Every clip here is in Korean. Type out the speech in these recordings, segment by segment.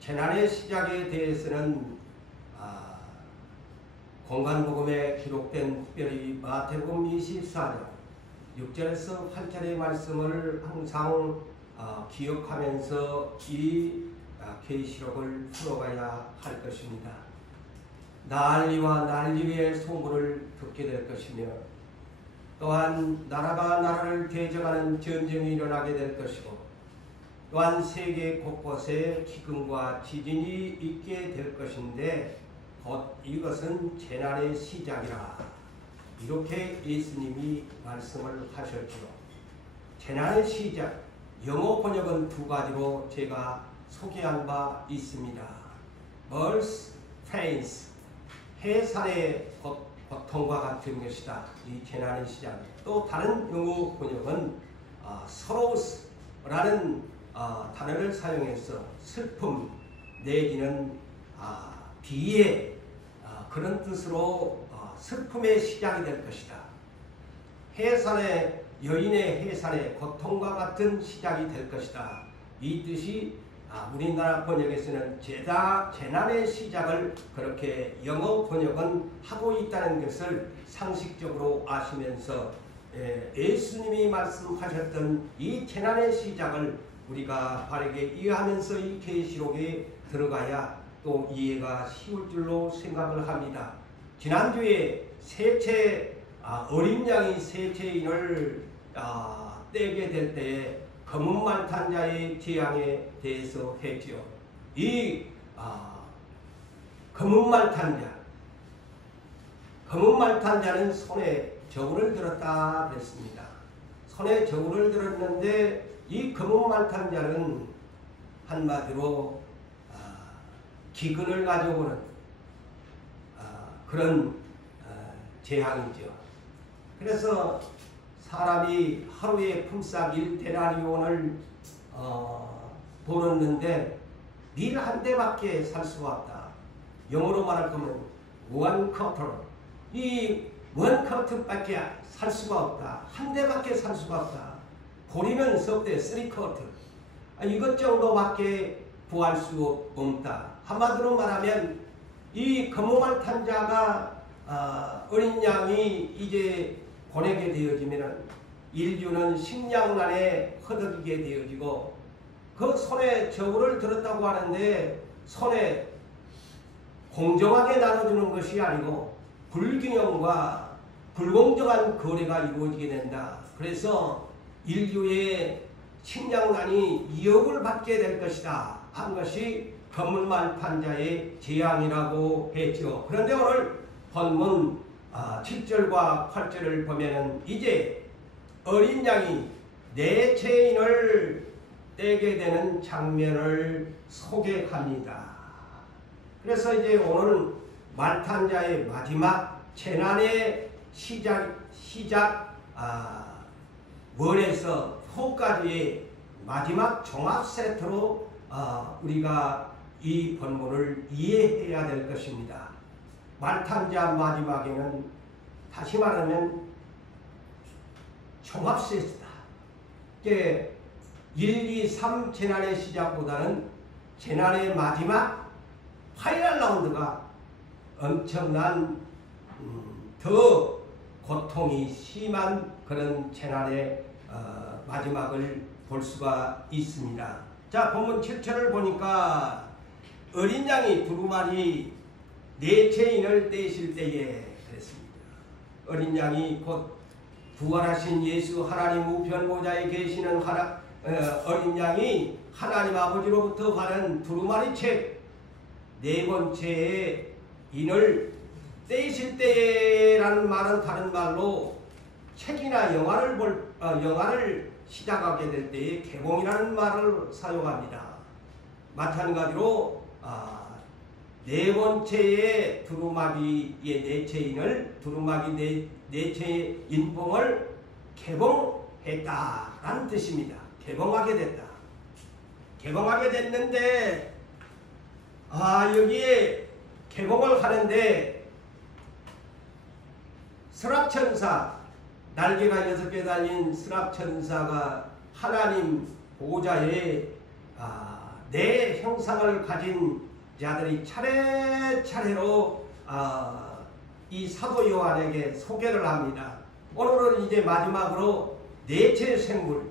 재난의 시작에 대해서는 공간복음에 기록된 특별히 마태복음 24장 6절에서 8절의 말씀을 항상 기억하면서 이 계시록을 풀어가야 할 것입니다. 난리와 난리 위의 소문을 듣게 될 것이며 또한 나라가 나라를 대적하는 전쟁이 일어나게 될 것이고 또한 세계 곳곳에 기근과 지진이 있게 될 것인데 곧 이것은 재난의 시작이라 이렇게 예수님이 말씀을 하셨죠. 재난의 시작, 영어 번역은 두 가지로 제가 소개한 바 있습니다. birth pains, 해산의 고통과 같은 것이다. 이 재난의 시작. 또 다른 영어 번역은 sorrows라는 단어를 사용해서 슬픔 내지는 비애 그런 뜻으로 슬픔의 시작이 될 것이다. 해산의 여인의 해산의 고통과 같은 시작이 될 것이다. 이 뜻이 우리나라 번역에서는 재난의 시작을 그렇게 영어 번역은 하고 있다는 것을 상식적으로 아시면서 예수님이 말씀하셨던 이 재난의 시작을 우리가 바르게 이해하면서 이 계시록에 들어가야 또 이해가 쉬울 줄로 생각을 합니다. 지난주에 어린 양이 셋째인을 떼게 될 때에 검은 말 탄 자의 재앙에 대해서 했지요. 이 검은 말 탄 자는 손에 저울을 들었다 그랬습니다. 손에 저울을 들었는데 이 검은 말 탄 자는 한마디로 기근을 가져오는 그런 재앙이죠. 그래서 사람이 하루에 품삯 1데나리온을 벌었는데 밀 한 대밖에 살 수가 없다. 영어로 말할 거면 one quarter. 이 one quarter밖에 살 수가 없다. 한 대밖에 살 수가 없다. 고리는 섭대 3 quarter. 이것 정도밖에 구할 수 없다. 한마디로 말하면 이 검은말 탄 자가 어린 양이 이제 보내게 되어지면 인류는 식량난에 허덕이게 되어지고 그 손에 저울을 들었다고 하는데 손에 공정하게 나눠주는 것이 아니고 불균형과 불공정한 거래가 이루어지게 된다. 그래서 인류의 식량난이 2억을 받게 될 것이다 한 것이 검은말 탄자의 재앙이라고 했죠. 그런데 오늘 본문 7절과 8절을 보면은 이제 어린 양이 네 체인을 떼게 되는 장면을 소개합니다. 그래서 이제 오늘은 말탄자의 마지막 재난의 시작 1에서 4까지의 마지막 종합 세트로 우리가 이 본문을 이해해야 될 것입니다. 말탄자 마지막에는 다시 말하면 종합 세트다. 1, 2, 3 재난의 시작보다는 재난의 마지막 파이널 라운드가 엄청난 더 고통이 심한 그런 재난의 마지막을 볼 수가 있습니다. 자, 본문 7절을 보니까 어린 양이 두루마리 네 체인을 떼실 때에 그랬습니다. 어린 양이 곧 부활하신 예수 하나님 우편 보좌에 계시는 어린 양이 하나님 아버지로부터 받은 두루마리 책 네 번째의 인을 떼실 때라는 말은 다른 말로 책이나 영화를 시작하게 될 때에 개봉이라는 말을 사용합니다. 마찬가지로 네 번째의 두루마기의 네 체인을 두루마기 네 체의 인봉을 개봉했다라는 뜻입니다. 개봉하게 됐다. 개봉하게 됐는데 여기에 개봉을 하는데 스랍천사 날개가 6개 달린 스랍천사가 하나님 보좌에 내 형상을 가진 자들이 차례차례로 이 사도 요한에게 소개를 합니다. 오늘은 이제 마지막으로 넷째 생물,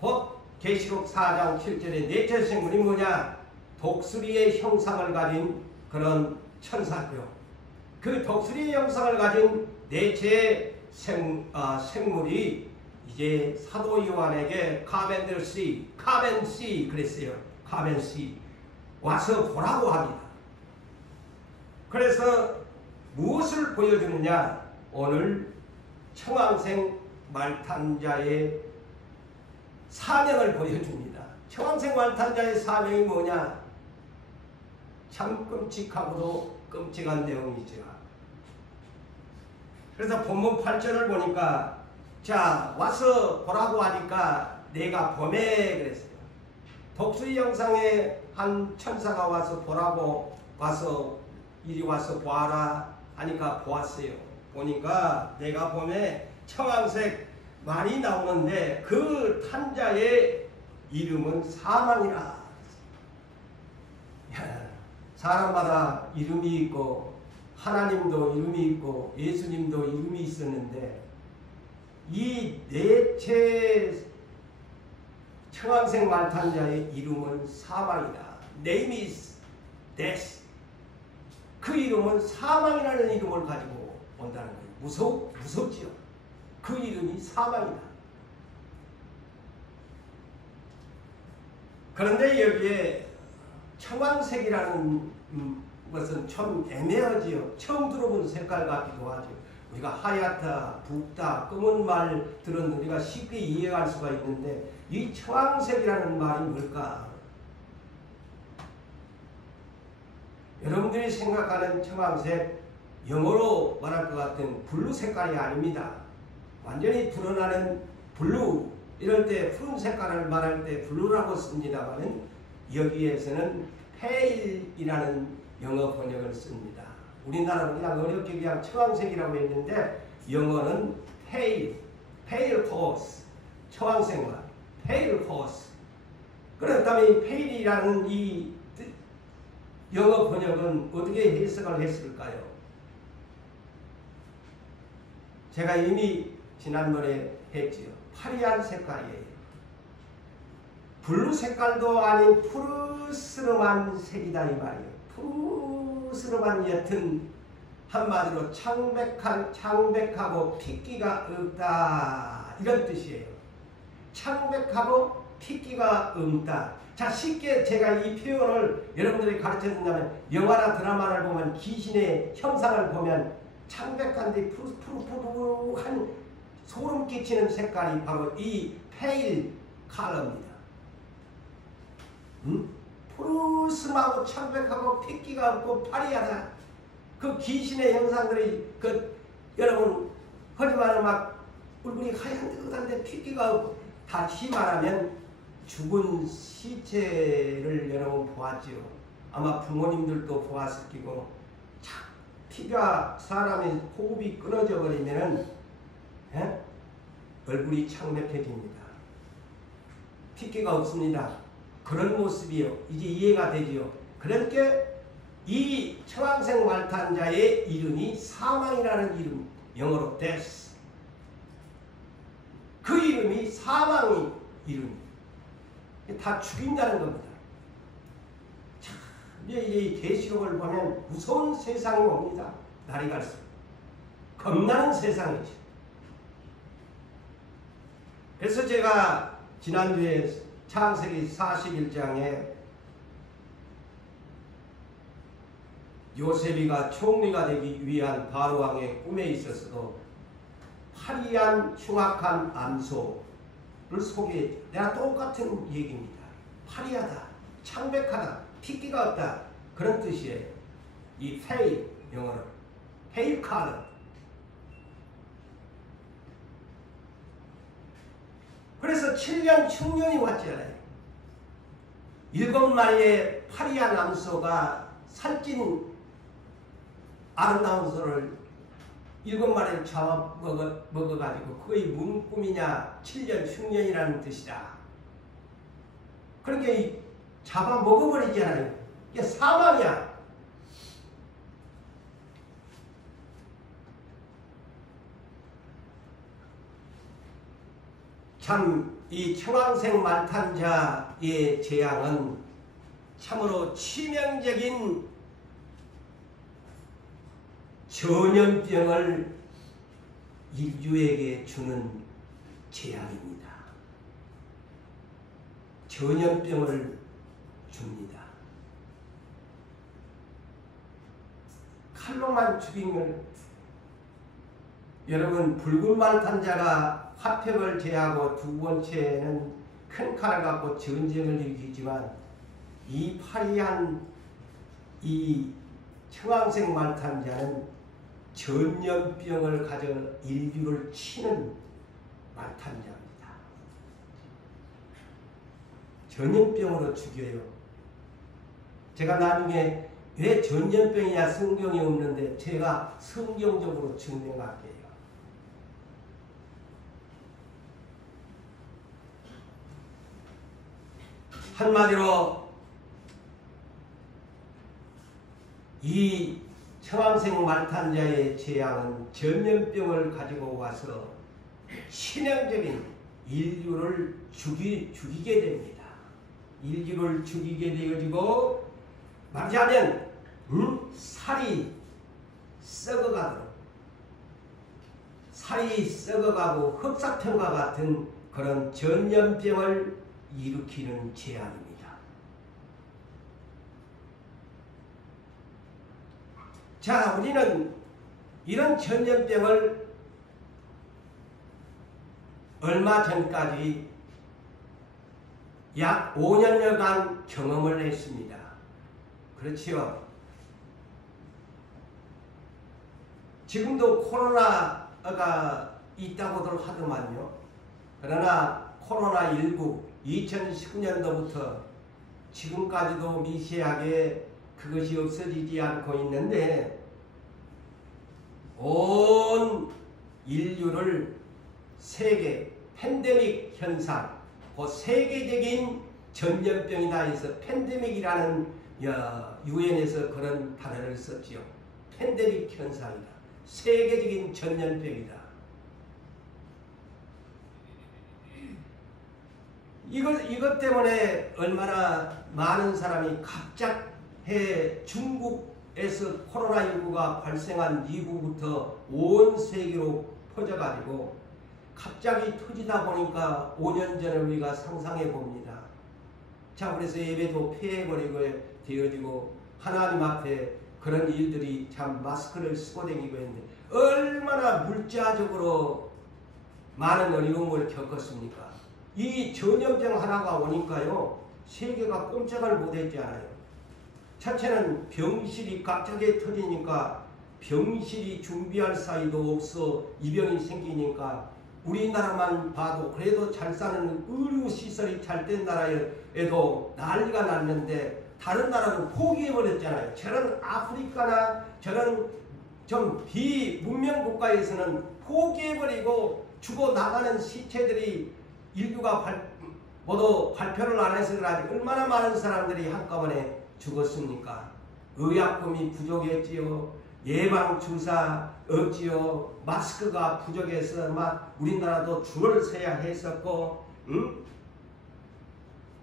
곧 계시록 4장 7절의 넷째 생물이 뭐냐? 독수리의 형상을 가진 그런 천사죠. 그 독수리의 형상을 가진 넷째 생물이 이제 사도 요한에게 카벤시 그랬어요. 카벤시 와서 보라고 합니다. 그래서 무엇을 보여주느냐? 오늘 청황생 말탄자의 사명을 보여줍니다. 청황생 말탄자의 사명이 뭐냐? 참 끔찍하고도 끔찍한 내용이죠. 그래서 본문 8절을 보니까 자 와서 보라고 하니까 내가 봄에 그랬어요. 독수리 형상의 한 천사가 와서 보라고 와서 이리 와서 보아라 하니까 보았어요. 보니까 내가 봄에 청황색 말이 나오는데 그 탄자의 이름은 사망이라. 사람마다 이름이 있고 하나님도 이름이 있고 예수님도 이름이 있었는데 이 넷째 청황색 말탄자의 이름은 사망이다. Name is death. 그 이름은 사망이라는 이름을 가지고 온다는 거예요. 무섭지요. 그 이름이 사망이다. 그런데 여기에 청황색이라는 것은 좀 애매하지요. 처음 들어본 색깔 같기도 하죠. 우리가 하얗다, 붉다, 검은 말 들은 우리가 쉽게 이해할 수가 있는데 이 청황색이라는 말이 뭘까? 여러분들이 생각하는 청황색, 영어로 말할 것 같은 블루 색깔이 아닙니다. 완전히 드러나는 블루, 이럴 때 푸른 색깔을 말할 때 블루라고 씁니다만은 여기에서는 페일이라는 영어 번역을 씁니다. 우리나라는 그냥 어렵게 그냥 청황색이라고 했는데 영어는 페일 호스, 청황색만 페일 호스. 그렇다면 페일이라는 이 영어 번역은 어떻게 해석을 했을까요? 제가 이미 지난번에 했지요. 파리한 색깔이에요. 블루 색깔도 아닌 푸르스름한 색이다 이 말이에요. 푸르스름한 옅은 한마디로 창백하고 핏기가 없다 이런 뜻이에요. 창백하고 핏기가 없다. 자, 쉽게 제가 이 표현을 여러분들이 가르쳐준다면 영화나 드라마를 보면 귀신의 형상을 보면 창백한데 푸르푸르한 소름 끼치는 색깔이 바로 이 페일 컬러입니다. 푸르스름하고 창백하고 핏기가 없고 파리하다. 그 귀신의 형상들이 여러분 하지만 막 얼굴이 하얀듯한데 핏기가 없고 다시 말하면 죽은 시체를 여러분 보았지요. 아마 부모님들도 보았을 끼고 피가 사람의 호흡이 끊어져 버리면 얼굴이 창백해집니다. 핏기가 없습니다. 그런 모습이요. 이제 이해가 되지요. 그러니까 이 청황색 말탄자의 이름이 사망이라는 이름, 영어로 death. 그 이름이 사망의 이름. 다 죽인다는 겁니다. 자, 이제 이 계시록을 보면 무서운 세상이 옵니다. 날이 갈수록 겁나는 세상이죠. 그래서 제가 지난주에 창세기 41장에 요셉이가 총리가 되기 위한 바로왕의 꿈에 있어서도 파리한 흉악한 암소를 소개해. 내가 똑같은 얘기입니다. 파리하다, 창백하다, 핏기가 없다 그런 뜻이에요. 이 페일 영어로 페일 컬러. 그래서 7년 흉년이 왔잖아요. 7마리의 파리한 암소가 살찐 아름다운 소를 7마리를 잡아먹어가지고 그의 무슨 꿈이냐 7년 흉년이라는 뜻이다. 그렇게 잡아 먹어버리잖아요. 이게 사망이야. 참 이 청황색 말탄자의 재앙은 참으로 치명적인 전염병을 인류에게 주는 재앙입니다. 전염병을 줍니다. 칼로만 죽이면 여러분 붉은 말탄자가 화평을 제하고 두 번째는 큰 칼을 갖고 전쟁을 일으키지만 이 파리한 이 청황색 말탄자는 전염병을 가져 인류를 치는 말탄자입니다. 전염병으로 죽여요. 제가 나중에 왜 전염병이냐 성경이 없는데 제가 성경적으로 증명할게요. 한마디로 이 청황색 말탄자의 재앙은 전염병을 가지고 와서 치명적인 인류를 죽이게 됩니다. 인류를 죽이게 되어지고 말하자면 살이 썩어가고 흑사병과 같은 그런 전염병을 일으키는 재앙입니다. 자, 우리는 이런 전염병을 얼마 전까지 약 5년여간 경험을 했습니다. 그렇지요. 지금도 코로나가 있다고들 하더만요. 그러나 코로나19 2019년도부터 지금까지도 미세하게 그것이 없어지지 않고 있는데 온 인류를 세계 팬데믹 현상, 그 세계적인 전염병이다 해서 팬데믹이라는 유엔에서 그런 단어를 썼지요. 팬데믹 현상이다. 세계적인 전염병이다. 이것 때문에 얼마나 많은 사람이 갑작해 중국에서 코로나19가 발생한 이후부터 온 세계로 퍼져가지고 갑자기 터지다 보니까 5년 전에 우리가 상상해 봅니다. 자, 그래서 예배도 폐해버리고 되어지고 하나님 앞에 그런 일들이 참 마스크를 쓰고 다니고 있는데 얼마나 물자적으로 많은 어려움을 겪었습니까? 이 전염병 하나가 오니까요, 세계가 꼼짝을 못했잖아요. 첫째는 병실이 갑자기 터지니까 병실이 준비할 사이도 없어 이 병이 생기니까 우리나라만 봐도 그래도 잘 사는 의료시설이 잘 된 나라에도 난리가 났는데 다른 나라는 포기해버렸잖아요. 저런 아프리카나 저런 좀 비문명 국가에서는 포기해버리고 죽어나가는 시체들이 인류가 모두 발표를 안 해서 그러지 얼마나 많은 사람들이 한꺼번에 죽었습니까? 의약품이 부족했지요. 예방주사 없지요. 마스크가 부족해서 막 우리나라도 줄을 서야 했었고,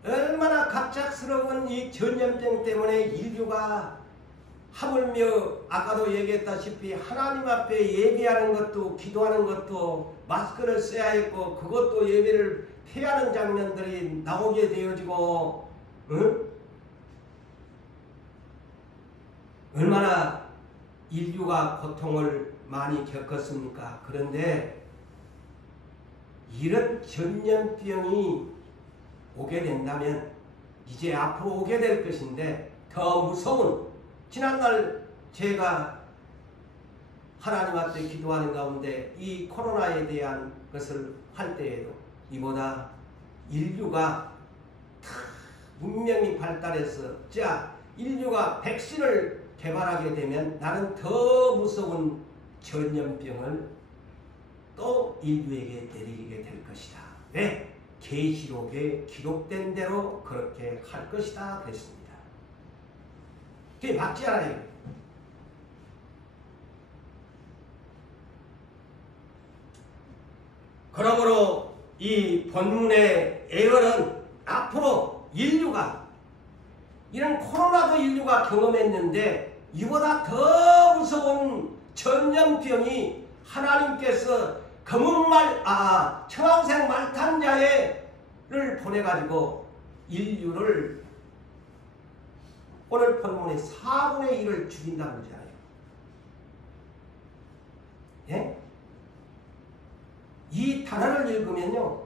얼마나 갑작스러운 이 전염병 때문에 인류가 하물며 아까도 얘기했다시피 하나님 앞에 예배하는 것도 기도하는 것도 마스크를 써야 했고 그것도 예배를 피하는 장면들이 나오게 되어지고 얼마나 인류가 고통을 많이 겪었습니까? 그런데 이런 전염병이 오게 된다면 이제 앞으로 오게 될 것인데 더 무서운 지난날 제가 하나님 앞에 기도하는 가운데 이 코로나에 대한 것을 할 때에도 이보다 인류가 문명이 발달해서 자 인류가 백신을 개발하게 되면 나는 더 무서운 전염병을 또 인류에게 내리게 될 것이다. 왜? 계시록에 기록된 대로 그렇게 할 것이다 그랬습니다. 그게 맞지 않아요? 그러므로 이 본문의 예언은 앞으로 인류가 이런 코로나도 인류가 경험했는데 이보다 더 무서운 전염병이 하나님께서 청황색 말탄자를 보내가지고 인류를 오늘 본문의 4분의 1을 죽인다고 그러잖아요. 예? 이 단어를 읽으면요,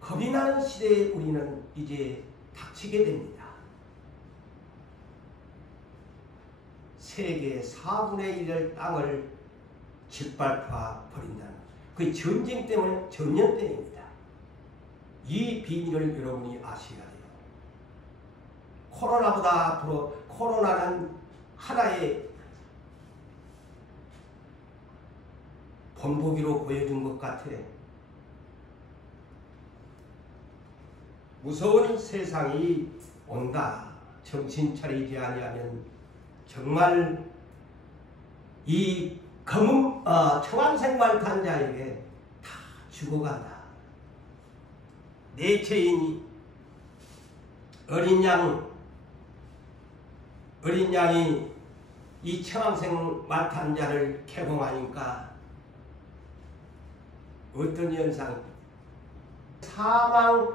겁이 나는 시대에 우리는 이제 닥치게 됩니다. 세계 4분의 1의 땅을 짓밟아 버린다는 그 전쟁 때문에 전염병입니다. 이 비밀을 여러분이 아셔야 돼요. 코로나보다 앞으로 코로나는 하나의 본보기로 보여준 것 같아. 무서운 세상이 온다. 정신 차리지 아니하면 정말 이 청황색 말탄자에게 다 죽어간다. 내 죄인이 어린 양이 이 청황색 말탄자를 개봉하니까 어떤 현상이 사망의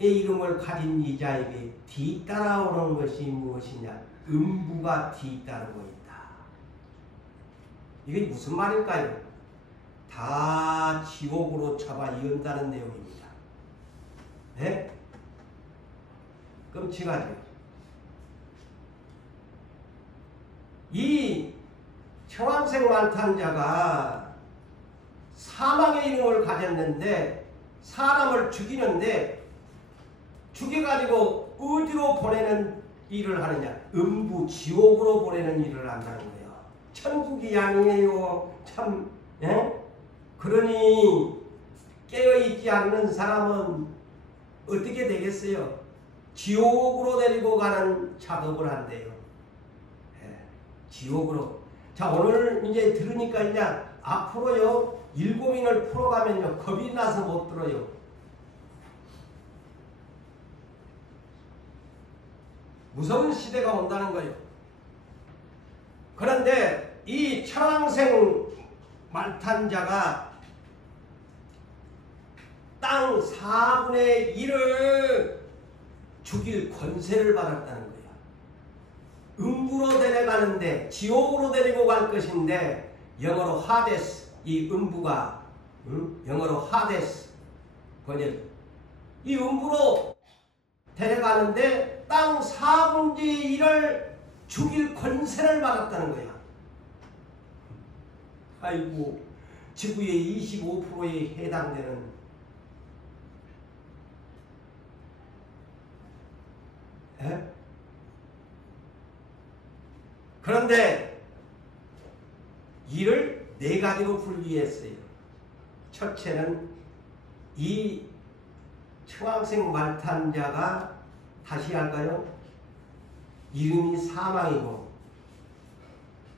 이름을 가진 이자에게 뒤따라오는 것이 무엇이냐? 음부가 뒤따르고 있다. 이게 무슨 말일까요? 다 지옥으로 잡아 이은다는 내용입니다. 네? 끔찍하죠. 이 청황색 말탄자가 사망의 이름을 가졌는데 사람을 죽이는데 죽여가지고 어디로 보내는 일을 하느냐? 음부 지옥으로 보내는 일을 한다는 거예요. 천국이 아니에요. 참, 예? 그러니 깨어있지 않는 사람은 어떻게 되겠어요? 지옥으로 데리고 가는 작업을 한대요. 예, 지옥으로. 자, 오늘 이제 들으니까 이제 앞으로요, 일곱인을 풀어가면요, 겁이 나서 못 들어요. 무서운 시대가 온다는 거예요. 그런데 이 청황색 말탄자가 땅 4분의 1을 죽일 권세를 받았다는 거예요. 음부로 데려가는데 지옥으로 데리고 갈 것인데 영어로 하데스, 이 음부가 영어로 하데스 번역, 이 음부로 데려가는데 땅 4분의 1을 죽일 권세를 받았다는 거야. 아이고, 지구의 25%에 해당되는 그런데 이를 네 가지로 분리했어요. 첫째는 이 청황색 말탄자가 다시 할까요? 이름이 사망이고,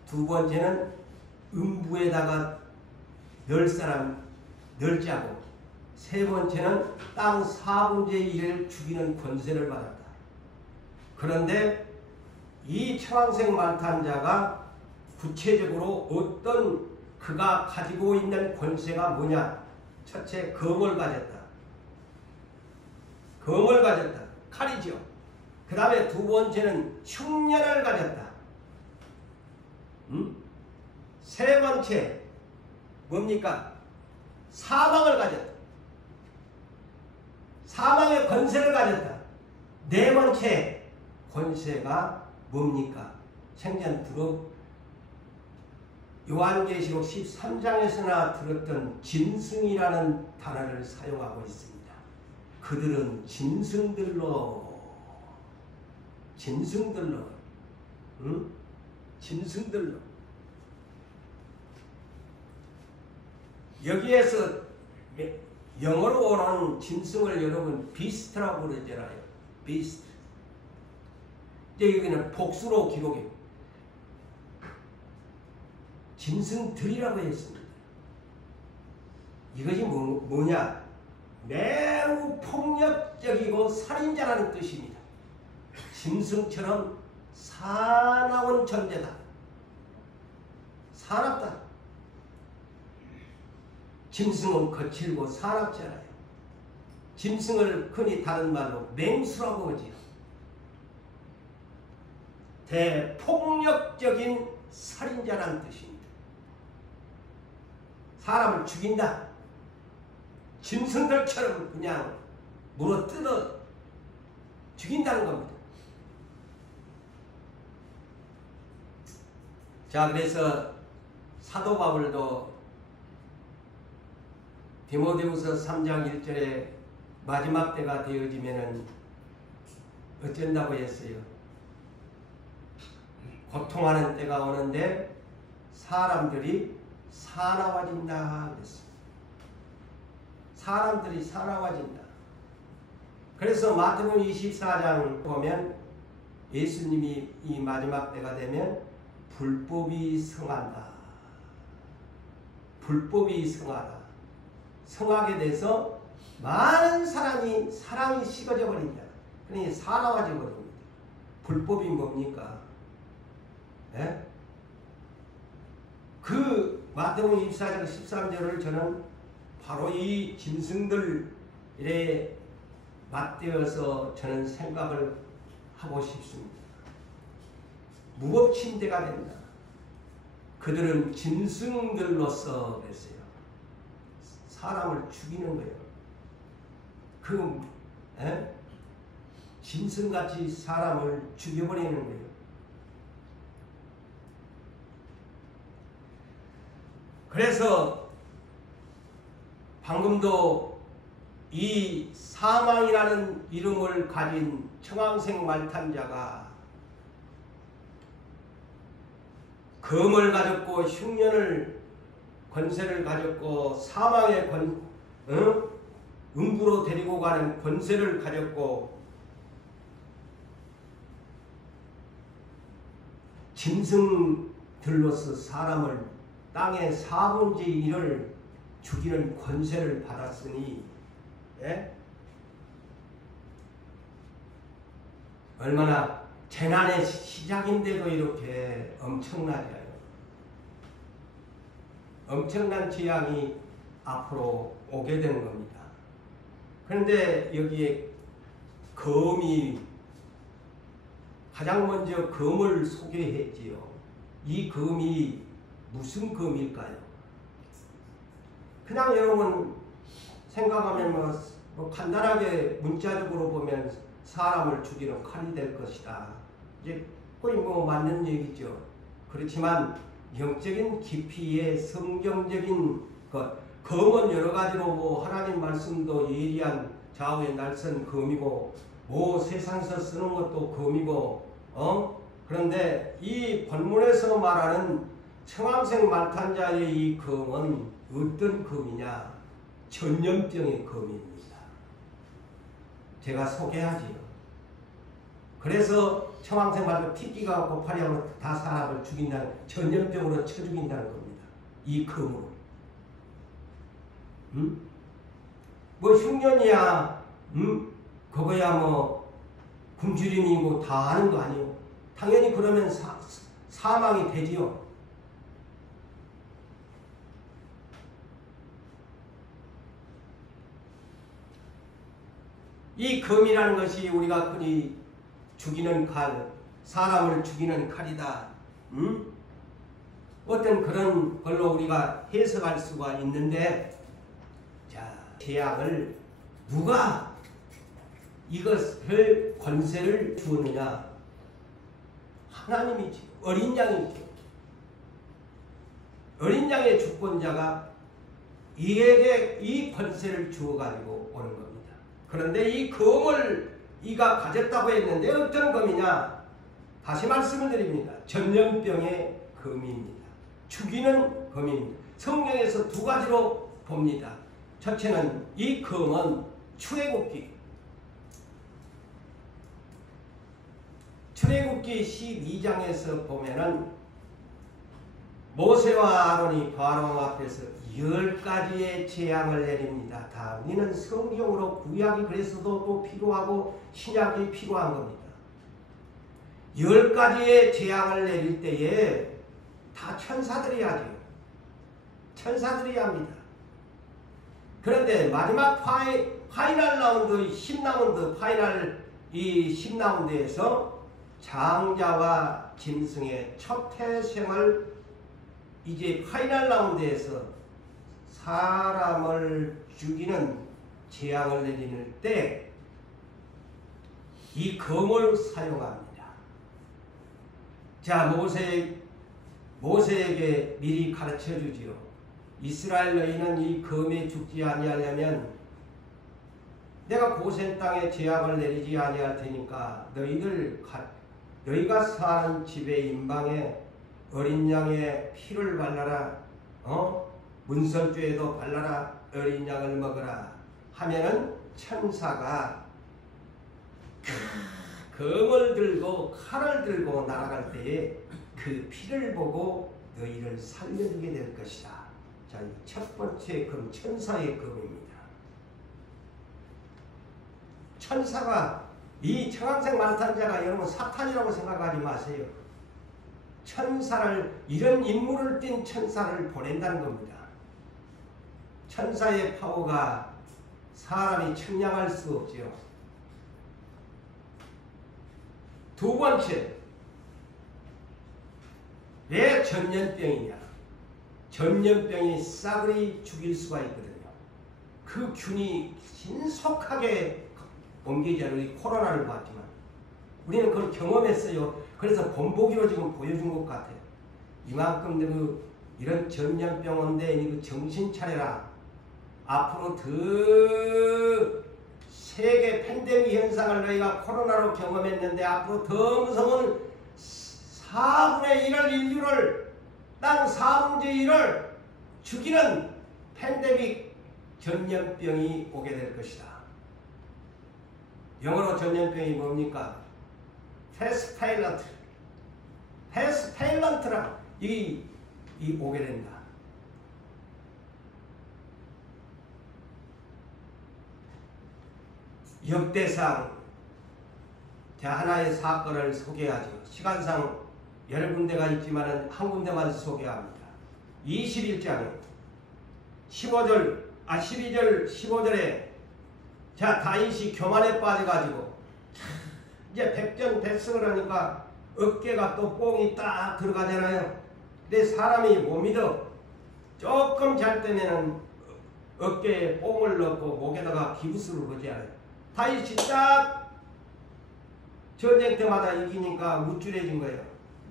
두 번째는 음부에다가 널 자고, 세 번째는 땅 4분의 1을 죽이는 권세를 받았다. 그런데 이 청황색 말탄자가 구체적으로 어떤 그가 가지고 있는 권세가 뭐냐? 첫째, 검을 가졌다. 검을 가졌다. 칼이죠. 그 다음에 두 번째는 흉년을 가졌다. 세 번째 뭡니까? 사망을 가졌다. 사망의 권세를 가졌다. 네 번째 권세가 뭡니까? 생전 요한계시록 13장에서나 들었던 짐승이라는 단어를 사용하고 있습니다. 그들은 짐승들로 여기에서 영어로 오는 짐승을 여러분 비스트라고 그러잖아요. 비스트. 여기는 복수로 기록해. 짐승들이라고 했습니다. 이것이 뭐냐? 매우 폭력적이고 살인자라는 뜻입니다. 짐승처럼 사나운 존재다. 사납다. 짐승은 거칠고 사납지 않아요. 짐승을 흔히 다른 말로 맹수라고 하지요. 대폭력적인 살인자라는 뜻입니다. 사람을 죽인다. 짐승들처럼 그냥 물어뜯어 죽인다는 겁니다. 자, 그래서 사도 바울도 디모데후서 3장 1절에 마지막 때가 되어지면은 어쩐다고 했어요? 고통하는 때가 오는데 사람들이 사나워진다 그랬습니다. 사람들이 사나워진다. 그래서 마태복음 24장 보면 예수님이 이 마지막 때가 되면 불법이 성한다. 불법이 성하다. 성하게 돼서 많은 사람이 사랑이 식어져 버린다. 그러니 사나워져 버립니다. 불법이 뭡니까? 예? 그 마태복음 24장 13절을 저는 바로 이 짐승들에 맞대어서 저는 생각을 하고 싶습니다. 무법침대가 된다. 그들은 짐승들로서 그랬어요. 사람을 죽이는 거예요. 짐승같이 사람을 죽여버리는 거예요. 그래서 방금도 이 사망이라는 이름을 가진 청황색 말탄자가 검을 가졌고 흉년을 권세를 가졌고 사망의 음부로 데리고 가는 권세를 가졌고 짐승들로서 사람을 땅의 4분의 1을 죽이는 권세를 받았으니 얼마나 재난의 시작인데도 이렇게 엄청나죠. 엄청난 재앙이 앞으로 오게 되는 겁니다. 그런데 여기에 검이 가장 먼저 검을 소개했지요. 이 검이 무슨 검일까요? 그냥 여러분 생각하면 뭐 간단하게 문자적으로 보면 사람을 죽이는 칼이 될 것이다. 이제 거의 뭐 맞는 얘기죠. 그렇지만 영적인 깊이의 성경적인 것, 검은 여러 가지로 뭐 하나님 말씀도 예리한 좌우의 날선 검이고 뭐 세상에서 쓰는 것도 검이고 그런데 이 본문에서 말하는 청황색 말탄자의 이 검은 어떤 검이냐? 전염병의 검입니다. 제가 소개하지요. 그래서 청황색 말도 티끼가 갖고 파리하고 다 사람을 죽인다는 전염병으로 쳐 죽인다는 겁니다. 이 검으로. 뭐 흉년이야, 그거야 뭐 굶주림이고 다 아는 거 아니요. 당연히 그러면 사망이 되지요. 이 검이라는 것이 우리가 흔히 죽이는 칼, 사람을 죽이는 칼이다. 어떤 그런 걸로 우리가 해석할 수가 있는데, 자, 재앙을 누가 이것을 권세를 주느냐? 하나님이지. 어린 양이죠. 어린 양의 주권자가 이에게 이 권세를 주어가지고 오는 겁니다. 그런데 이 검을 이가 가졌다고 했는데 어떤 검이냐? 다시 말씀을 드립니다. 전염병의 검입니다. 죽이는 검입니다. 성경에서 두 가지로 봅니다. 첫째는 이 검은 출애굽기 12장에서 보면은 모세와 아론이 바로 앞에서 10가지의 재앙을 내립니다. 다 우리는 성경으로 구약이 그래서도 또 필요하고 신약이 필요한 겁니다. 10가지의 재앙을 내릴 때에 다 천사들이 하죠. 천사들이 합니다. 그런데 마지막 파이널 라운드 10라운드 파이널 이 10라운드에서 장자와 짐승의 첫 태생을 이제 파이널 라운드에서 사람을 죽이는 재앙을 내리는 때 이 검을 사용합니다. 자, 모세에게 미리 가르쳐 주지요. 이스라엘 너희는 이 검에 죽지 아니하려면 내가 고센 땅에 재앙을 내리지 아니할 테니까 너희가 사는 집의 임방에 어린 양의 피를 발라라. 문설주에도 발라라. 어린 양을 먹어라. 하면은 천사가 검을 들고 칼을 들고 날아갈 때에 그 피를 보고 너희를 살려주게 될 것이다. 자, 첫 번째 검, 천사의 검입니다. 천사가 이 청황색 만탄자가 여러분 사탄이라고 생각하지 마세요. 천사를 이런 임무를 띈 천사를 보낸다는 겁니다. 천사의 파워가 사람이 측량할 수 없지요. 두 번째, 왜 전염병이냐? 전염병이 싸그리 죽일 수가 있거든요. 그 균이 신속하게 옮기잖아요. 우리 코로나를 봤지만 우리는 그걸 경험했어요. 그래서 본보기로 지금 보여준 것 같아요. 이만큼 이런 전염병 온데 이거 정신 차려라. 앞으로 더 세계 팬데믹 현상을 너희가 코로나로 경험했는데 앞으로 더 무서운 4분의 1을 인류를 땅 4분의 1을 죽이는 팬데믹 전염병이 오게 될 것이다. 영어로 전염병이 뭡니까? 패스파일런트라 이 오게 된다. 역대상 자 하나의 사건을 소개하죠. 시간상 여러 군데가 있지만 한 군데만 소개합니다. 21장에 12절 15절에 자 다윗이 교만에 빠져가지고 이제 백전백승을 하니까 어깨가 또 뽕이 딱 들어가잖아요. 근데 사람이 못 믿어. 조금 잘 때면은 어깨에 뽕을 넣고 목에다가 기부스를 거지않아요. 다윗이 딱 전쟁 때마다 이기니까 우쭐해진 거예요.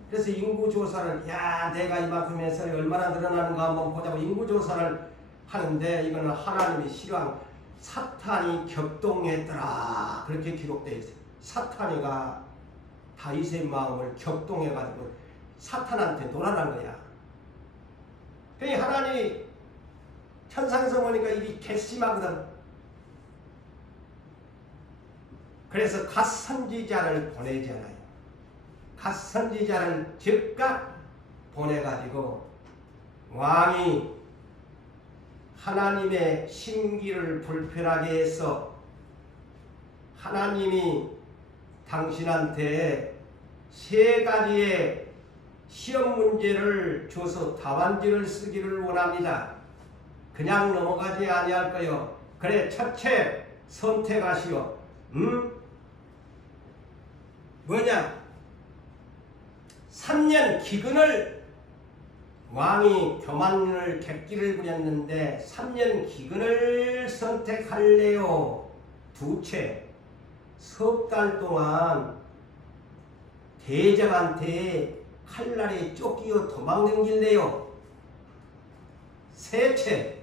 그래서 인구조사를 내가 이만큼 해서 얼마나 늘어나는가 한번 보자고 인구조사를 하는데 이거는 하나님이 싫어한 사탄이 격동했더라 그렇게 기록되어 있어요. 사탄이가 다윗의 마음을 격동해가지고 사탄한테 놀아난 거야. 그러니 하나님이 천상에서 보니까 이게 괘씸하거든. 그래서 갓선지자를 보내잖아요. 갓선지자를 즉각 보내가지고 왕이 하나님의 심기를 불편하게 해서 하나님이 당신한테 3가지의 시험 문제를 줘서 답안지를 쓰기를 원합니다. 그냥 넘어가지 아니할 거요. 그래 첫째 선택하시오. 뭐냐? 3년 기근을 왕이 교만을 객기를 부렸는데 3년 기근을 선택할래요. 둘째, 석 달 동안 대적한테 칼날에 쫓기어 도망다닐래요. 셋째,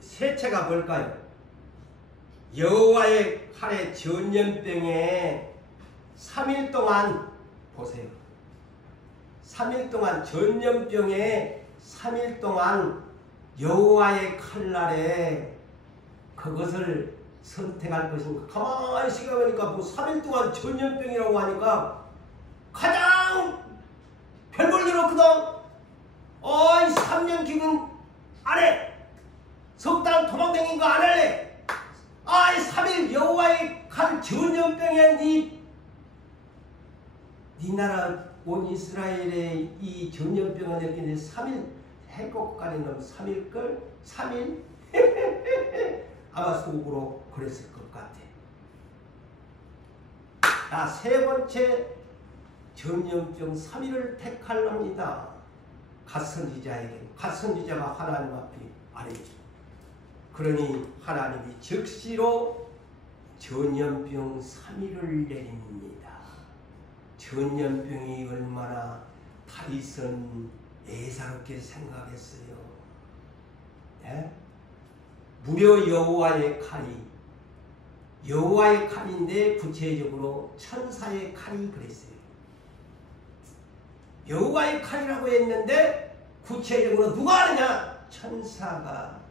셋째가 뭘까요? 여호와의 칼에 전염병에 3일 동안 보세요. 3일 동안 전염병에 3일 동안 여호와의 칼날에 그것을 선택할 것인가. 가만히 생각해보니까 뭐 3일 동안 전염병이라고 하니까 가장 별 볼 일 없거든. 3년 기근 안 해. 석 달 도망다닌 거 안 할래. 3일 여호와의 칼 전염병에 네 나라 온 이스라엘의 이 전염병을 느끼는데 3일 해곡간에 3일걸? 3일? 아마 속으로 그랬을 것 같아. 세 번째 전염병 3일을 택할랍니다. 갓선지자에게. 갓선지자가 하나님 앞에 아니죠. 그러니 하나님이 즉시로 전염병 3일을 내립니다. 전염병이 얼마나 다윗은 애사롭게 생각했어요. 네? 무려 여호와의 칼인데 구체적으로 천사의 칼이 그랬어요. 여호와의 칼이라고 했는데 구체적으로 누가 하느냐? 천사가.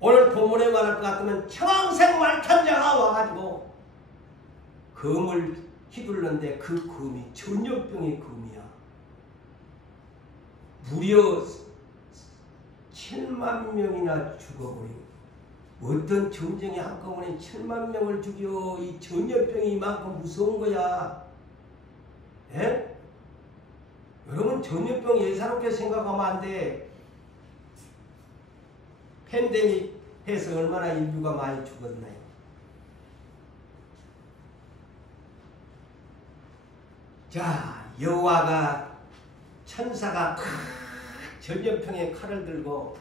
오늘 본문에 말할 것 같으면 청황색 말탄자가 와가지고 검을 휘둘렀는데 그 검이 전염병의 검이야. 무려 7만 명이나 죽어버리고, 어떤 전쟁이 한꺼번에 7만 명을 죽여. 이 전염병이 이만큼 무서운 거야. 예? 여러분, 전염병 예사롭게 생각하면 안 돼. 팬데믹 해서 얼마나 인류가 많이 죽었나요? 자, 여호와가 천사가 전염병의 칼을 들고,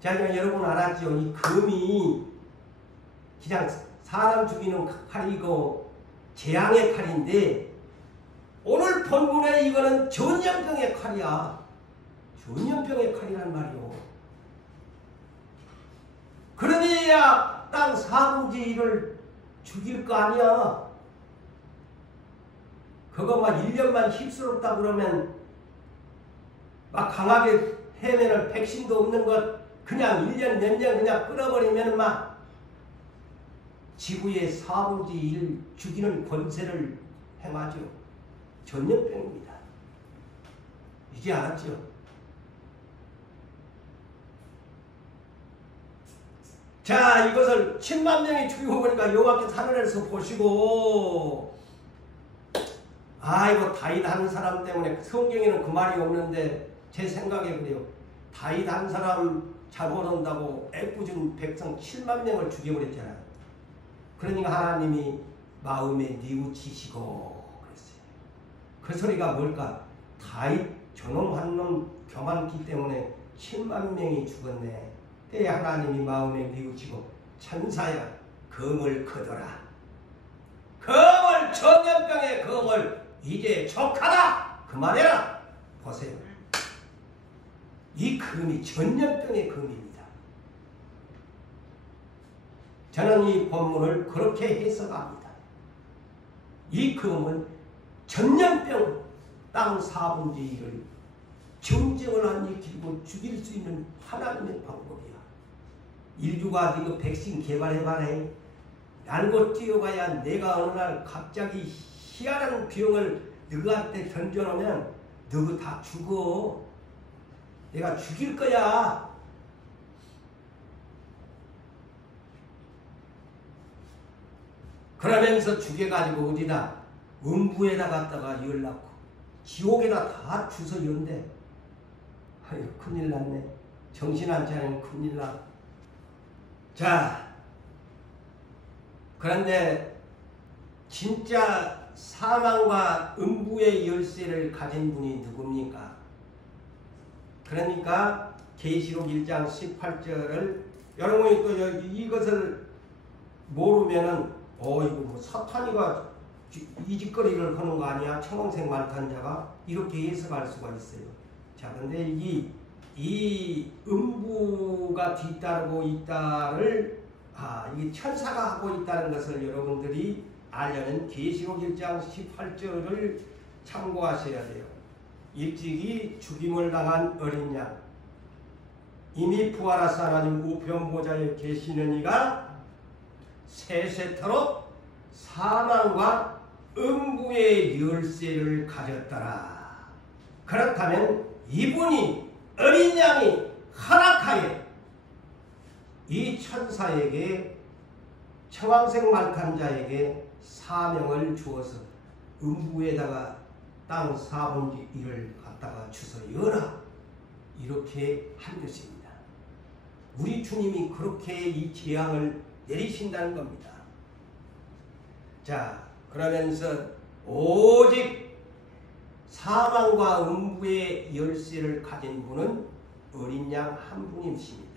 자, 여러분 알았죠? 이 검이 그냥 사람 죽이는 칼이고 재앙의 칼인데, 오늘 본문에 이거는 전염병의 칼이야. 전염병의 칼이란 말이오. 그러니 땅 4분의 1을 죽일 거 아니야. 그거 막 1년만 휩쓸었다 그러면 막 강하게 해내는 백신도 없는 것 그냥 1년 몇 년 그냥 끊어버리면 막 지구의 4분의 1 죽이는 권세를 행하죠. 전염병입니다. 이제 알았죠? 자, 이것을 7만 명이 죽이고 보니까 여호와께서 하늘에서 보시고, 이거 다윗 한 사람 때문에, 성경에는 그 말이 없는데 제 생각에 그래요. 다윗 한 사람 잡아놓는다고 애꿎은 백성 7만 명을 죽여버렸잖아요. 그러니까 하나님이 마음에 뉘우치시고 그랬어요. 그 소리가 뭘까? 다윗 저놈 한 놈 교만기 때문에 7만 명이 죽었네. 때에 하나님이 마음에 뉘우치고, 천사야 검을 거둬라. 검을, 전염병의 검을 이제 족하다 그만해라. 보세요. 이 검이 전염병의 검입니다. 저는 이 본문을 그렇게 해석합니다. 이 검은 전염병 땅 4분의 1을 정정을 안 일으키고 죽일 수 있는 하나님의 방법이야. 인류가 이거 백신 개발해봐라. 날고 뛰어가야 내가 어느 날 갑자기 희한한 병을 너한테 던져놓으면 너도 다 죽어. 내가 죽일 거야. 그러면서 죽여가지고 어디다 음부에다 갖다가 열낳고 지옥에다 다 주워 연대. 아유, 큰일 났네. 정신 안 차리면 큰일 나. 자, 그런데 진짜 사망과 음부의 열쇠를 가진 분이 누굽니까? 그러니까 계시록 1장 18절을 여러분이 또 이것을 모르면은 이거 뭐 사탄이가 이 짓거리를 하는 거 아니야? 청홍색 말탄자가 이렇게 해석할 수가 있어요. 자, 근데 이 음부가 뒤따르고 있다를 이게 천사가 하고 있다는 것을 여러분들이 알려면 계시록 1장 18절을 참고하셔야 돼요. 일찍이 죽임을 당한 어린 양, 이미 부활하사 하나님 우편 보좌에 계시는 이가 세세토록 사망과 음부의 열쇠를 가졌더라. 그렇다면 이분이 어린 양이 허락하에 이 천사에게 청황색 말탄자에게 사명을 주어서 음부에다가 땅 4분의 1을 갖다가 주서 열라 이렇게 한 것입니다. 우리 주님이 그렇게 이 재앙을 내리신다는 겁니다. 자, 그러면서 오직 사망과 음부의 열쇠를 가진 분은 어린 양 한 분이십니다.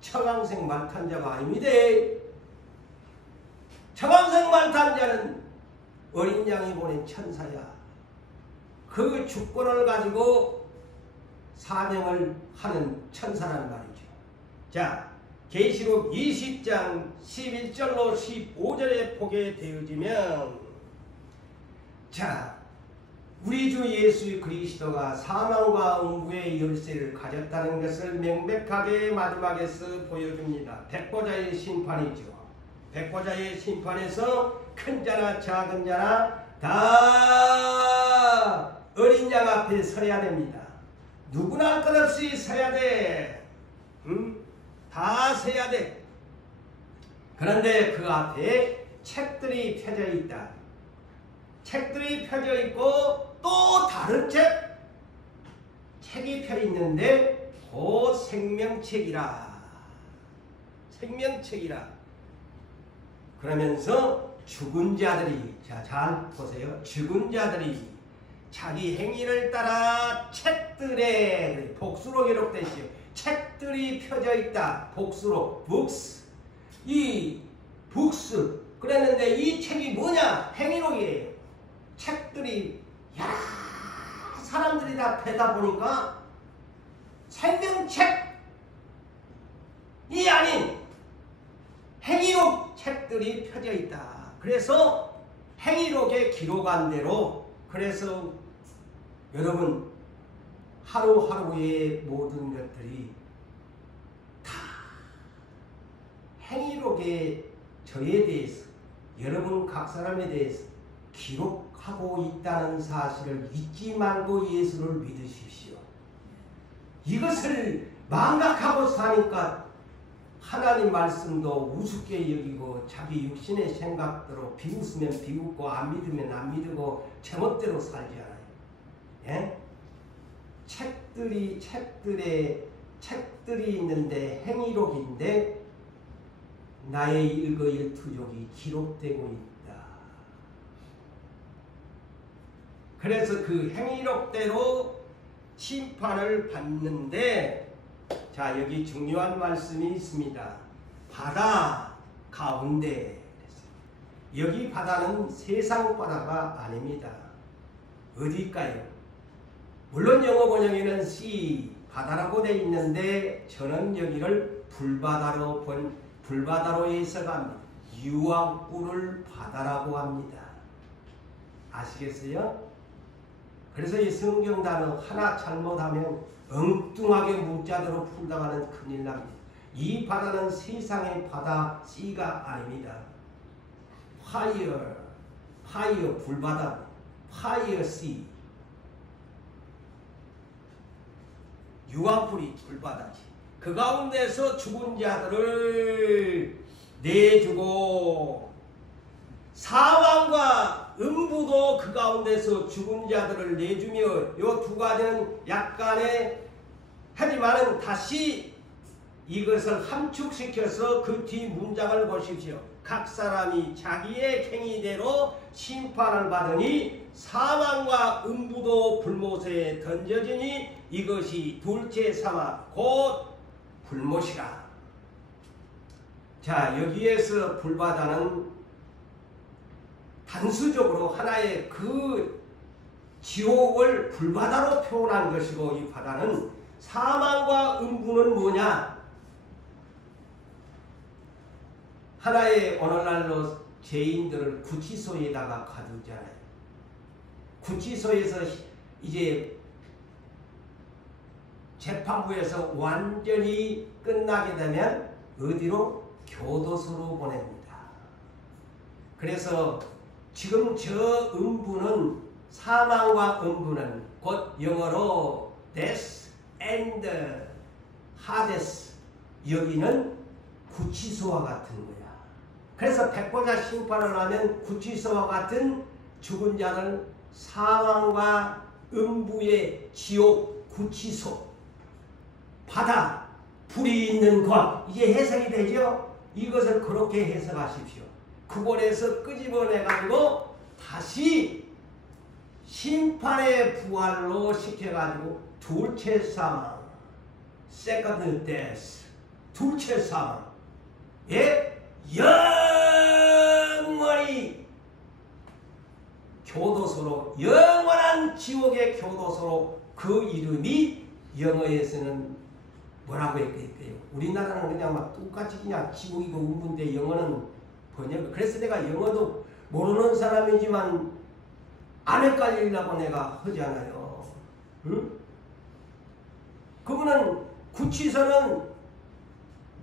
청황색 말탄자가 아닙니다. 청황색 말탄자는 어린 양이 보낸 천사야. 그 주권을 가지고 사명을 하는 천사란 말이죠. 자, 계시록 20장 11절로 15절에 보게 되어지면, 자, 우리 주 예수 그리스도가 사망과 음부의 열쇠를 가졌다는 것을 명백하게 마지막에서 보여줍니다. 백보자의 심판이죠. 백보자의 심판에서 큰 자나 작은 자나 다 어린 양 앞에 서야 됩니다. 누구나 할 것 없이 서야 돼. 다 서야 돼. 그런데 그 앞에 책들이 펴져 있다. 책들이 펴져 있고 또 다른 책이 펴 있는데 그 생명책이라. 생명책이라. 그러면서 죽은 자들이, 자, 잘 보세요. 죽은 자들이 자기 행위를 따라 책들에 복수로 기록되시오. 책들이 펴져 있다. 복수로 books. 이 books 그랬는데 이 책이 뭐냐? 행위록이에요. 책들이 여러 사람들이 다 펴다 보니까 생명책이 아닌 행위록 책들이 펴져 있다. 그래서 행위록에 기록한 대로, 그래서 여러분 하루하루의 모든 것들이 다 행위록에 저에 대해서, 여러분 각 사람에 대해서 기록하고 있다는 사실을 잊지 말고 예수를 믿으십시오. 이것을 망각하고 사니까 하나님 말씀도 우습게 여기고 자기 육신의 생각대로 비웃으면 비웃고 안 믿으면 안 믿고 제멋대로 살지 않아요. 예? 책들이 있는데 행위록인데 나의 일거일투족이 기록되고 있다. 그래서 그 행위록대로 심판을 받는데, 자, 여기 중요한 말씀이 있습니다. 바다 가운데. 여기 바다는 세상 바다가 아닙니다. 어디일까요? 물론 영어 번역에는 sea, 바다라고 되어 있는데 저는 여기를 불바다로 해석합니다. 유황불을 바다라고 합니다. 아시겠어요? 그래서 이 성경 단어 하나 잘못하면 엉뚱하게 문자대로 풀다가는 큰일 납니다. 이 바다는 세상의 바다 씨가 아닙니다. 파이어 불바다, 파이어 씨. 유황불이 불바다지. 그 가운데서 죽은 자들을 내주고, 사망과 음부도 그 가운데서 죽은 자들을 내주며, 요 두 가지는 약간의 하지만은 다시 이것을 함축시켜서 그 뒤 문장을 보십시오. 각 사람이 자기의 행위대로 심판을 받으니 사망과 음부도 불못에 던져지니 이것이 둘째 사막 곧 불못이라. 자, 여기에서 불바다는 단수적으로 하나의 그 지옥을 불바다로 표현한 것이고, 이 바다는 사망과 음부는 뭐냐? 하나의 오늘날로 죄인들을 구치소에다가 가두잖아요. 구치소에서 이제 재판부에서 완전히 끝나게 되면 어디로? 교도소로 보냅니다. 그래서 지금 저 음부는 사망과 음부는 곧 영어로 death and hades, 여기는 구치소와 같은 거야. 그래서 백보자 심판을 하면 구치소와 같은 죽은 자는 사망과 음부의 지옥, 구치소, 바다, 불이 있는 곳, 이게 해석이 되죠? 이것을 그렇게 해석하십시오. 그곳에서 끄집어내가지고 다시 심판의 부활로 시켜가지고 둘째 사망, second death, 둘째 사망, 예, 영원히 교도소로, 영원한 지옥의 교도소로, 그 이름이 영어에서는 뭐라고 했겠어요? 우리나라는 그냥 막 똑같이 그냥 지옥이고 음부인데 영어는 번역. 그래서 내가 영어도 모르는 사람이지만 안 헷갈리려고 내가 하잖아요. 응? 그분은 구치소는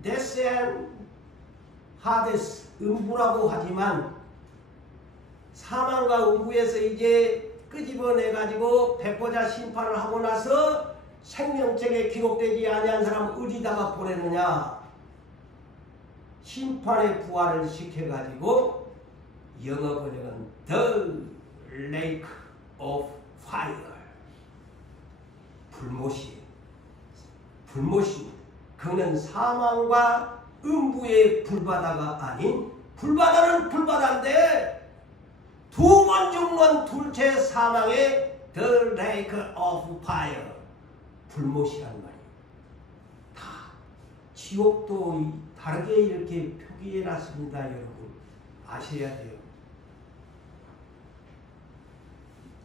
death and hades, 음부라고 하지만 사망과 음부에서 이제 끄집어내가지고 백보자 심판을 하고 나서 생명책에 기록되지 아니한 사람을 어디다가 보내느냐? 심판의 부활을 시켜가지고 영어 번역은 The Lake of Fire, 불못이, 불못이, 그는 사망과 음부의 불바다가 아닌, 불바다는 불바다인데 두 번 죽는 둘째 사망의 The Lake of Fire, 불못이란 말이에요. 다 지옥도 다르게 이렇게 표기해 놨습니다. 여러분 아셔야 돼요.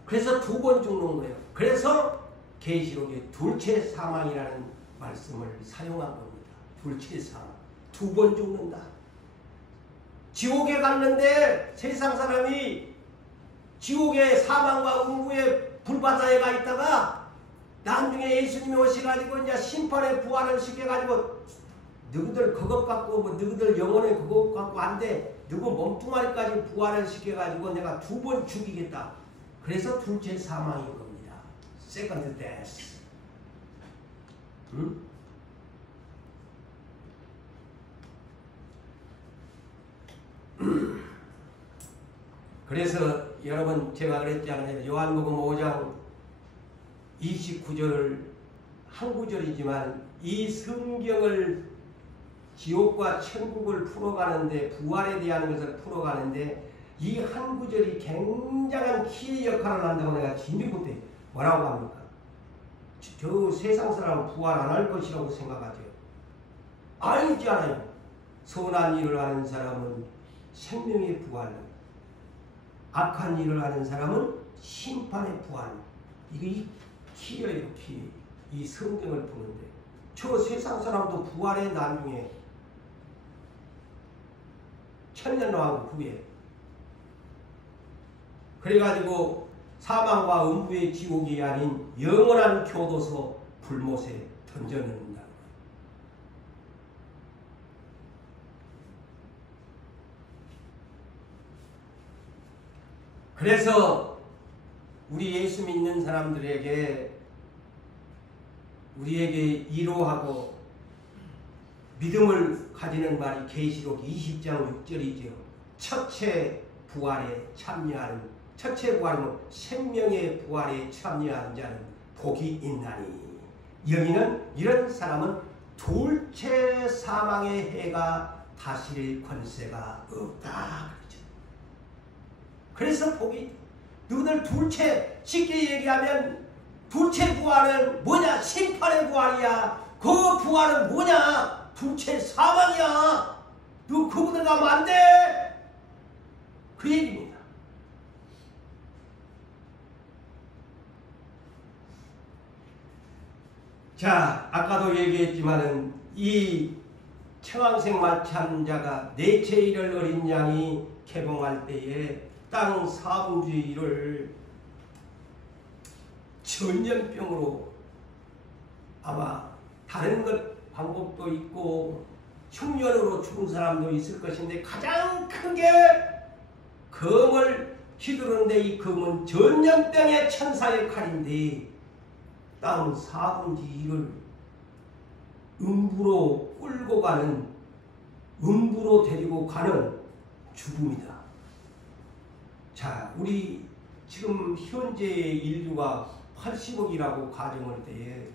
그래서 두 번 죽는 거예요. 그래서 계시록에 둘째 사망이라는 말씀을 사용한 겁니다. 둘째 사망, 두 번 죽는다. 지옥에 갔는데 세상 사람이 지옥의 사망과 음부의 불바다에 가 있다가 나중에 예수님이 오셔가지고 이제 심판의 부활을 시켜가지고 너희들 그것 갖고 뭐 너희들 영혼의 그것 갖고 안 돼. 누구 몸뚱아리까지 부활을 시켜가지고 내가 두 번 죽이겠다. 그래서 둘째 사망인 겁니다. Second death. 응? 그래서 여러분 제가 그랬잖아요. 요한복음 5장 29절 한 구절이지만 이 성경을 지옥과 천국을 풀어가는데, 부활에 대한 것을 풀어가는데 이 한 구절이 굉장한 키의 역할을 한다고 내가 진리부터 뭐라고 합니까? 저 세상 사람은 부활 안 할 것이라고 생각하죠. 아니지 않아요. 선한 일을 하는 사람은 생명의 부활, 악한 일을 하는 사람은 심판의 부활. 이게 키예요, 키. 이 성경을 보는데 저 세상 사람도 부활의 나중에 천년왕국 후에 그래가지고 사망과 음부의 지옥이 아닌 영원한 교도소 불못에 던져넣는다. 그래서 우리 예수 믿는 사람들에게 우리에게 위로하고 믿음을 가지는 말이 계시록 20장 6절이죠. 첫째 부활에 참여하는, 첫째 부활은 생명의 부활에 참여하는 자는 복이 있나니 여기는 이런 사람은 둘째 사망의 해가 다스릴 권세가 없다. 그래서 복이, 너희들 둘째, 쉽게 얘기하면 둘째 부활은 뭐냐? 심판의 부활이야. 그 부활은 뭐냐? 둘째 사망이야. 너 그분들 가면 안 돼. 그 얘기입니다. 자, 아까도 얘기했지만은 이 청황색 말참자가 넷째 일을 어린 양이 개봉할 때에 땅 4분의 1을 전염병으로 아마 다른 것 방법도 있고 흉년으로 죽은 사람도 있을 것인데 가장 크게 검을 휘두르는데 이 검은 전염병의 천사의 칼인데 땅 4분의 1을 음부로 끌고 가는 음부로 데리고 가는 죽음이다. 자, 우리 지금 현재 인류가 80억이라고 가정할 때에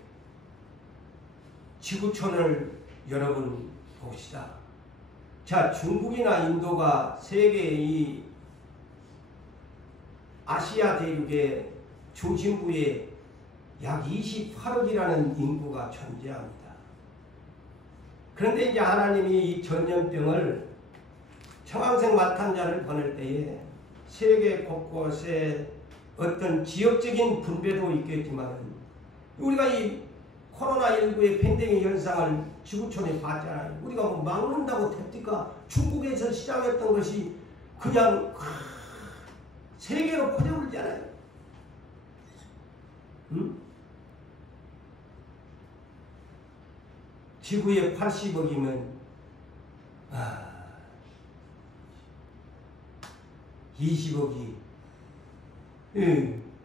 지구촌을 여러분 봅시다. 자, 중국이나 인도가 세계 이 아시아 대륙의 중심부에 약 28억이라는 인구가 존재합니다. 그런데 이제 하나님이 이 전염병을 청황색 마탄자를 보낼 때에 세계 곳곳에 어떤 지역적인 분배도 있겠지만 우리가 이 코로나19의 팬데믹 현상을 지구촌에 봤잖아요. 우리가 뭐 막는다고 됩니까? 중국에서 시작했던 것이 그냥 세계로 퍼져버리잖아요. 응? 지구에 80억이면 20억이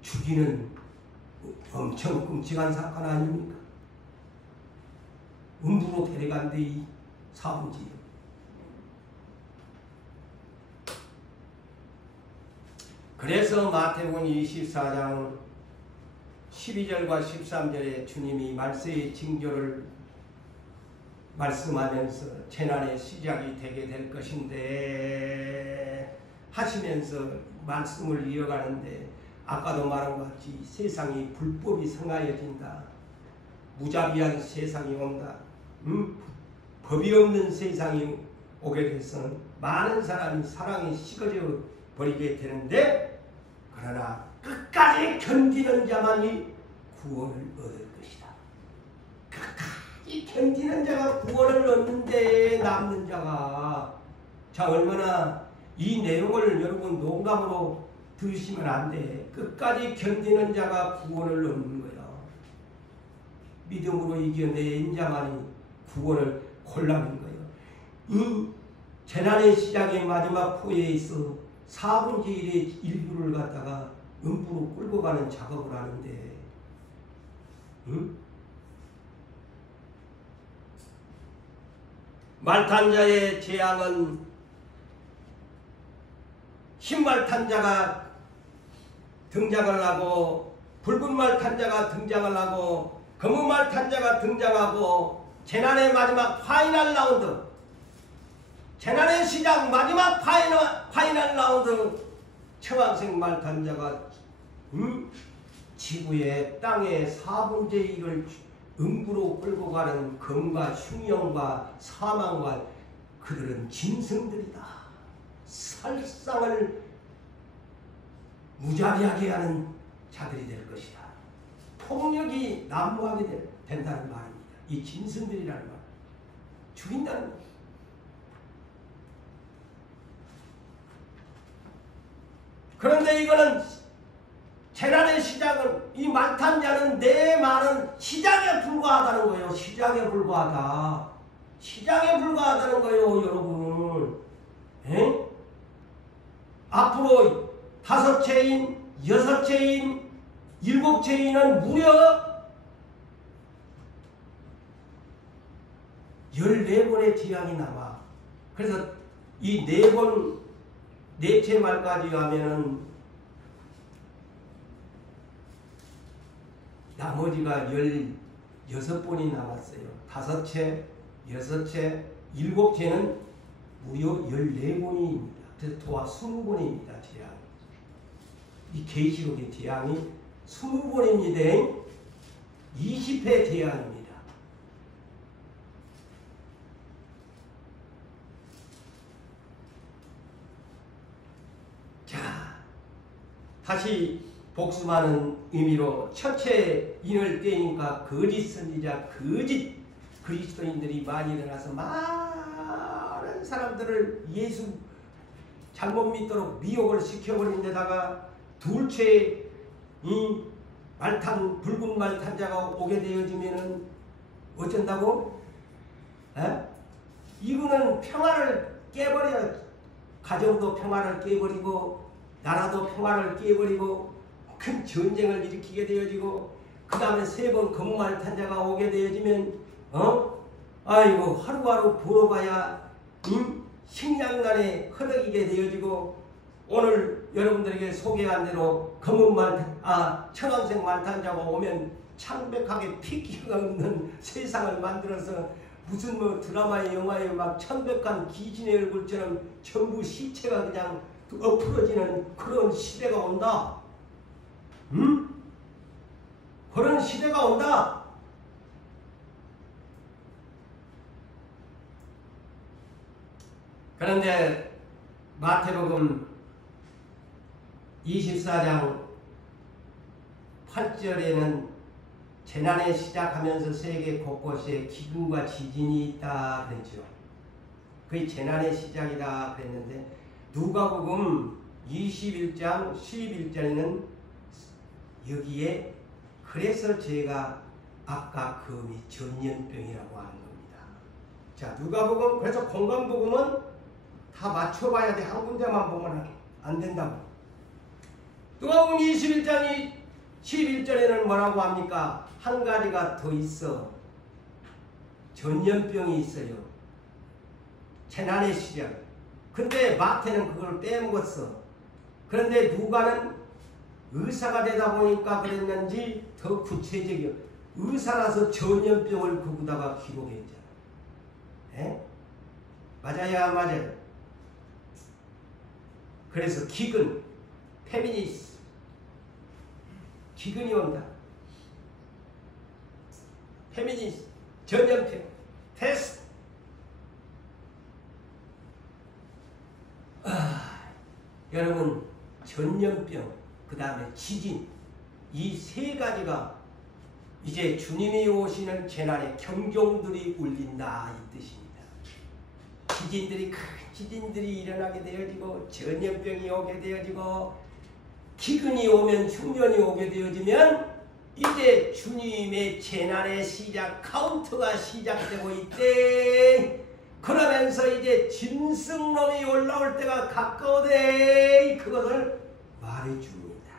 죽이는 엄청 끔찍한 사건 아닙니까? 음부로 데려간데 이 4분의 1. 그래서 마태복음 24장 12절과 13절에 주님이 말세의 징조를 말씀하면서 재난의 시작이 되게 될 것인데 하시면서 말씀을 이어가는데 아까도 말한 것 같이 세상이 불법이 성하여진다. 무자비한 세상이 온다. 법이 없는 세상이 오게 돼서는 많은 사람이 사랑이 식어져 버리게 되는데 그러나 끝까지 견디는 자만이 구원을 얻을 것이다. 끝까지 견디는 자가 구원을 얻는데 남는 자가 자 얼마나 이 내용을 여러분 농담으로 들으시면 안 돼. 끝까지 견디는 자가 구원을 얻는 거야. 믿음으로 이겨낸 자만이 구원을 골라낸 거예요. 이 재난의 시작의 마지막 후에 있어 4분의 1의 인류를 갖다가 음부로 끌고 가는 작업을 하는데 말탄자의 재앙은 흰말탄자가 등장을 하고 붉은 말탄자가 등장을 하고 검은 말탄자가 등장하고 재난의 마지막 파이널 라운드 재난의 시작 마지막 파이널 라운드 청황색 말탄자가 지구의 땅의 4분의 1을 음부로 끌고 가는 검과 흉령과 사망과 그들은 짐승들이다. 살상을 무자비하게 하는 자들이 될 것이다. 폭력이 난무하게 된다는 말입니다. 이 짐승들이라는 말. 죽인다는 말. 그런데 이거는 재난의 시작은 이 말탄자는 내 말은 시작에 불과하다는 거예요. 시작에 불과하다. 시작에 불과하다는 거예요, 여러분. 에? 앞으로 5채인, 6채인, 7채인은 무려 14번의 재앙이 남아. 그래서 이 4번, 4채 말까지 하면은 나머지가 16번이 남았어요. 5채, 6채, 7채는 무려 14번입니다. 그래서 도합 20번입니다. 재앙. 이 계시록의 재앙이 20번입니다. 20회 재앙입니다. 자, 다시 복수하는 의미로 첫째 인을 떼니까 거짓 선지자, 거짓 그리스도인들이 많이 일어나서 많은 사람들을 예수 잘못 믿도록 미혹을 시켜버린 데다가 둘째 이 붉은 말탄자가 오게 되어지면은 어쩐다고? 에? 이거는 평화를 깨버려. 가정도 평화를 깨버리고 나라도 평화를 깨버리고 큰 전쟁을 일으키게 되어지고 그 다음에 세 번 검말탄자가 오게 되어지면 아이고 하루하루 벌어봐야 식량난에 허덕이게 되어지고 오늘 여러분들에게 소개한 대로 천원색 말탄자가 오면 창백하게 피기가 없는 세상을 만들어서 무슨 뭐 드라마에 영화에 막 천백한 귀신의 얼굴처럼 전부 시체가 그냥 엎어지는 그런 시대가 온다. 그런 시대가 온다. 그런데 마태복음 24장 8절에는 재난에 시작하면서 세계 곳곳에 기근과 지진이 있다 그랬죠. 그게 재난의 시작이다 그랬는데 누가복음 21장 11절에는 여기에 그래서 제가 아까 금이 전염병이라고 하는 겁니다. 자, 누가복음 그래서 건강복음은 다 맞춰봐야 돼. 한 군데만 보면 안 된다고. 누가복음 21장 11절에는 뭐라고 합니까? 한 가지가 더 있어. 전염병이 있어요. 재난의 시작. 근데 마태는 그걸 빼먹었어. 그런데 누가는 의사가 되다 보니까 그랬는지 더 구체적이요. 의사라서 전염병을 거기다가 기록했잖아. 에? 맞아요, 안 맞아요? 그래서 기근, 페미니스, 기근이 온다. 페미니스, 전염병, 패스트. 여러분, 전염병, 그 다음에 지진, 이 세 가지가 이제 주님이 오시는 재난에 경종들이 울린다 이 뜻입니다. 지진들이 큰 지진들이 일어나게 되어지고 전염병이 오게 되어지고 기근이 오면 흉년이 오게 되어지면 이제 주님의 재난의 시작 카운트가 시작되고 있대. 그러면서 이제 짐승놈이 올라올 때가 가까우대. 그것을 말해줍니다.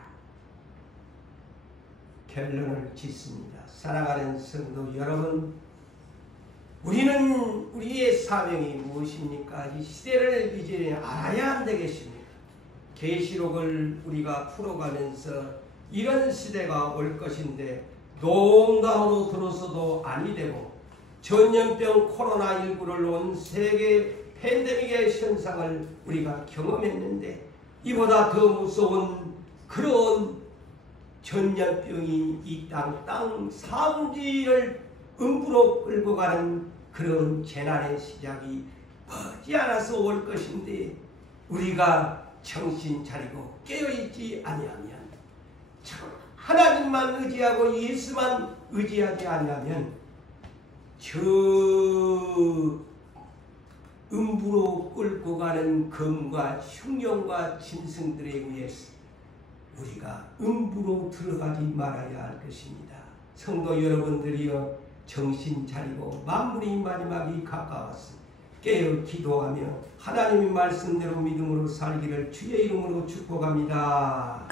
결론을 짓습니다. 사랑하는 성도 여러분, 우리는 우리의 사명이 무엇입니까? 이 시대를 이제 알아야 안 되겠습니까? 계시록을 우리가 풀어가면서 이런 시대가 올 것인데 농담으로 들어서도 아니 되고 전염병 코로나19를 온 세계 팬데믹의 현상을 우리가 경험했는데 이보다 더 무서운 그런 전염병이 이 땅 사문지를 음부로 끌고 가는 그런 재난의 시작이 머지않아서 올 것인데 우리가 정신 차리고 깨어있지 아니하면 하나님만 의지하고 예수만 의지하지 아니하면 저 음부로 끌고 가는 검과 흉령과 짐승들에 의해서 우리가 음부로 들어가지 말아야 할 것입니다. 성도 여러분들이여 정신 차리고 만물이 마지막이 가까웠으니 깨어 기도하며 하나님의 말씀대로 믿음으로 살기를 주의 이름으로 축복합니다.